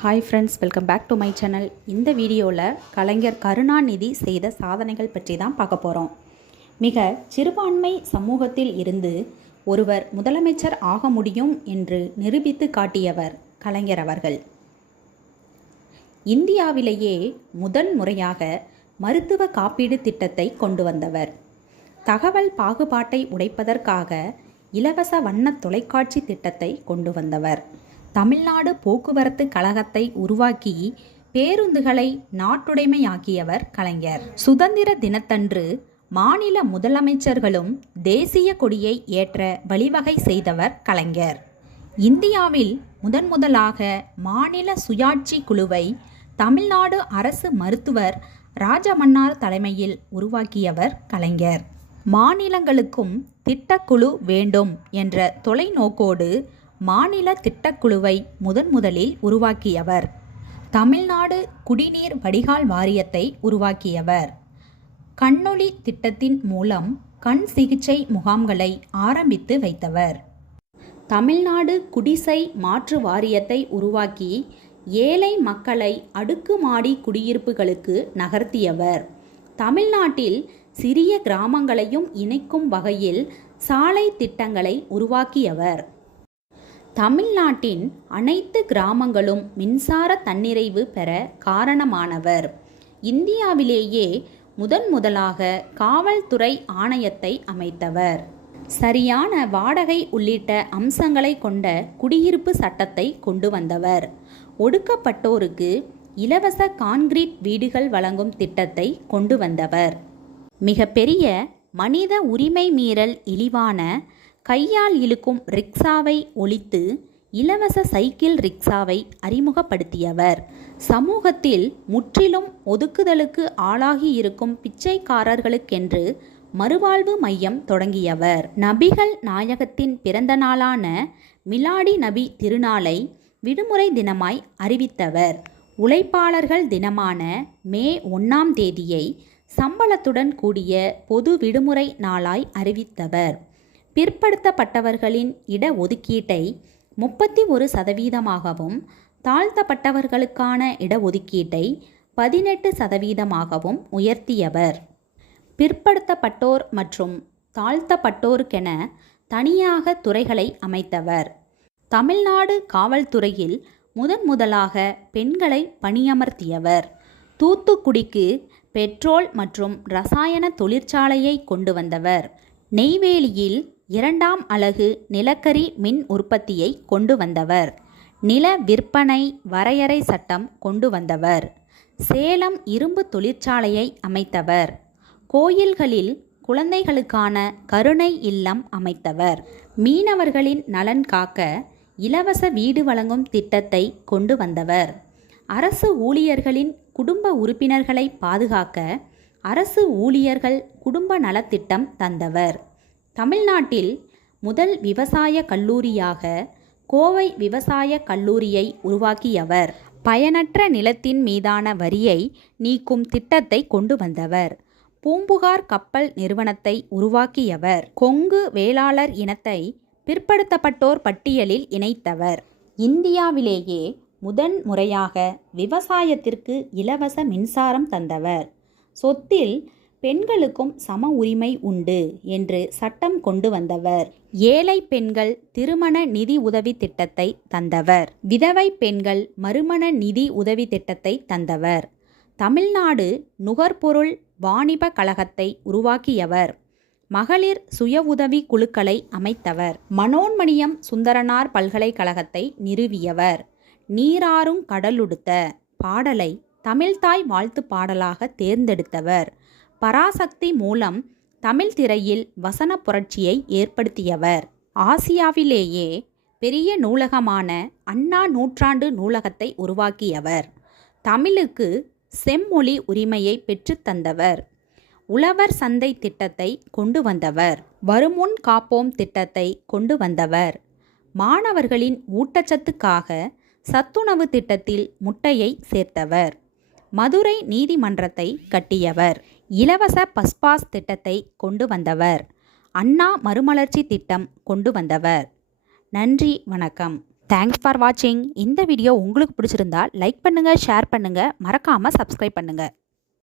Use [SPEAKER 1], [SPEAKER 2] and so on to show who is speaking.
[SPEAKER 1] Hi friends welcome back to my channel இந்த வீடியோவில் கலைஞர் கருணாநிதி செய்த சாதனைகள் பற்றி தான் பார்க்க போகிறோம் மிக சிறுபான்மை சமூகத்தில் இருந்து ஒருவர் முதலமைச்சர் ஆக முடியும் என்று நிரூபித்து காட்டியவர் கலைஞர் அவர்கள். இந்தியாவிலேயே முதன் முறையாக மருத்துவ காப்பீடு திட்டத்தை கொண்டு வந்தவர். தகவல் பாகுபாட்டை உடைப்பதற்காக இலவச வண்ண தொலைக்காட்சி திட்டத்தை கொண்டு வந்தவர். தமிழ்நாடு போக்குவரத்து கழகத்தை உருவாக்கி பேருந்துகளை நாட்டுடைமையாக்கியவர் கலைஞர். சுதந்திர தினத்தன்று மாநில முதலமைச்சர்களும் தேசிய கொடியை ஏற்ற வழிவகை செய்தவர் கலைஞர். இந்தியாவில் முதன் முதலாக மாநில சுயாட்சி குழுவை தமிழ்நாடு அரசு மருத்துவர் ராஜமன்னார் தலைமையில் உருவாக்கியவர் கலைஞர். மாநிலங்களுக்கும் திட்டக்குழு வேண்டும் என்ற தொலைநோக்கோடு மாநில திட்டக்குழுவை முதன் முதலில் உருவாக்கியவர். தமிழ்நாடு குடிநீர் வடிகால் வாரியத்தை உருவாக்கியவர். கண்ணொளி திட்டத்தின் மூலம் கண் சிகிச்சை முகாம்களை ஆரம்பித்து வைத்தவர். தமிழ்நாடு குடிசை மாற்று வாரியத்தை உருவாக்கி ஏழை மக்களை அடுக்குமாடி குடியிருப்புகளுக்கு நகர்த்தியவர். தமிழ்நாட்டில் சிறிய கிராமங்களையும் இணைக்கும் வகையில் சாலை திட்டங்களை உருவாக்கியவர். தமிழ்நாட்டின் அனைத்து கிராமங்களும் மின்சார தன்னிறைவு பெற காரணமானவர். இந்தியாவிலேயே முதன் முதலாக காவல்துறை ஆணையத்தை அமைத்தவர். சரியான வாடகை உள்ளிட்ட அம்சங்களை கொண்ட குடியிருப்பு சட்டத்தை கொண்டு வந்தவர். ஒடுக்கப்பட்டோருக்கு இலவச கான்கிரீட் வீடுகள் வழங்கும் திட்டத்தை கொண்டு வந்தவர். மிகப்பெரிய மனித உரிமை மீறல் இழிவான கையால் இழுக்கும் ரிக்ஷாவை ஒழித்து இலவச சைக்கிள் ரிக்ஷாவை அறிமுகப்படுத்தியவர். சமூகத்தில் முற்றிலும் ஒதுக்குதலுக்கு ஆளாகி இருக்கும் பிச்சைக்காரர்களுக்கென்று மறுவாழ்வு மையம் தொடங்கியவர். நபிகள் நாயகத்தின் பிறந்த நாளான மிலாடி நபி திருநாளை விடுமுறை தினமாய் அறிவித்தவர். உழைப்பாளர்கள் தினமான மே ஒன்றாம் தேதியை சம்பளத்துடன் கூடிய பொது விடுமுறை நாளாய் அறிவித்தவர். பிற்படுத்தப்பட்டவர்களின் இட ஒதுக்கீட்டை முப்பத்தி ஒரு சதவீதமாகவும் தாழ்த்தப்பட்டவர்களுக்கான இடஒதுக்கீட்டை பதினெட்டு சதவீதமாகவும் உயர்த்தியவர். பிற்படுத்தப்பட்டோர் மற்றும் தாழ்த்தப்பட்டோருக்கென தனியாக துறைகளை அமைத்தவர். தமிழ்நாடு காவல்துறையில் முதன் முதலாக பெண்களை பணியமர்த்தியவர். தூத்துக்குடிக்கு பெட்ரோல் மற்றும் ரசாயன தொழிற்சாலையை கொண்டு வந்தவர். நெய்வேலியில் இரண்டாம் அலகு நிலக்கரி மின் உற்பத்தியை கொண்டு வந்தவர். நில விற்பனை வரையறை சட்டம் கொண்டு வந்தவர். சேலம் இரும்பு தொழிற்சாலையை அமைத்தவர். கோயில்களில் குழந்தைகளுக்கான கருணை இல்லம் அமைத்தவர். மீனவர்களின் நலன் காக்க இலவச வீடு வழங்கும் திட்டத்தை கொண்டு வந்தவர். அரசு ஊழியர்களின் குடும்ப உறுப்பினர்களை பாதுகாக்க அரசு ஊழியர்கள் குடும்ப நலத்திட்டம் தந்தவர். தமிழ்நாட்டில் முதல் விவசாய கல்லூரியாக கோவை விவசாய கல்லூரியை உருவாக்கியவர். பயனற்ற நிலத்தின் மீதான வரியை நீக்கும் திட்டத்தை கொண்டு வந்தவர். பூம்புகார் கப்பல் நிறுவனத்தை உருவாக்கியவர். கொங்கு வேளாளர் இனத்தை பிற்படுத்தப்பட்டோர் பட்டியலில் இணைத்தவர். இந்தியாவிலேயே முதன் முறையாக விவசாயத்திற்கு இலவச மின்சாரம் தந்தவர். சொத்தில் பெண்களுக்கும் சம உரிமை உண்டு என்று சட்டம் கொண்டு வந்தவர். ஏழை பெண்கள் திருமண நிதி உதவி திட்டத்தை தந்தவர். விதவை பெண்கள் மறுமண நிதி உதவி திட்டத்தை தந்தவர். தமிழ்நாடு நுகர்பொருள் வாணிப கழகத்தை உருவாக்கியவர். மகளிர் சுய உதவி குழுக்களை அமைத்தவர். மனோன்மணியம் சுந்தரனார் பல்கலைக்கழகத்தை நிறுவியவர். நீராறும் கடலுடுத்த பாடலை தமிழ்தாய் வாழ்த்து பாடலாக தேர்ந்தெடுத்தவர். பராசக்தி மூலம் தமிழ் திரையில் வசன புரட்சியை ஏற்படுத்தியவர். ஆசியாவிலேயே பெரிய நூலகமான அண்ணா நூற்றாண்டு நூலகத்தை உருவாக்கியவர். தமிழுக்கு செம்மொழி உரிமையை பெற்றுத்தந்தவர் உழவர் சந்தை திட்டத்தை கொண்டு வந்தவர். வருமுன் காப்போம் திட்டத்தை கொண்டு வந்தவர். மாணவர்களின் ஊட்டச்சத்துக்காக சத்துணவு திட்டத்தில் முட்டையை சேர்த்தவர். மதுரை நீதிமன்றத்தை கட்டியவர். இலவச பஸ்பாஸ் திட்டத்தை கொண்டு வந்தவர். அண்ணா மறுமலர்ச்சி திட்டம் கொண்டு வந்தவர். நன்றி வணக்கம். தேங்க்ஸ் ஃபார் வாட்சிங் இந்த வீடியோ உங்களுக்கு பிடிச்சிருந்தா லைக் பண்ணுங்கள் ஷேர் பண்ணுங்கள் மறக்காமல் சப்ஸ்கிரைப் பண்ணுங்கள்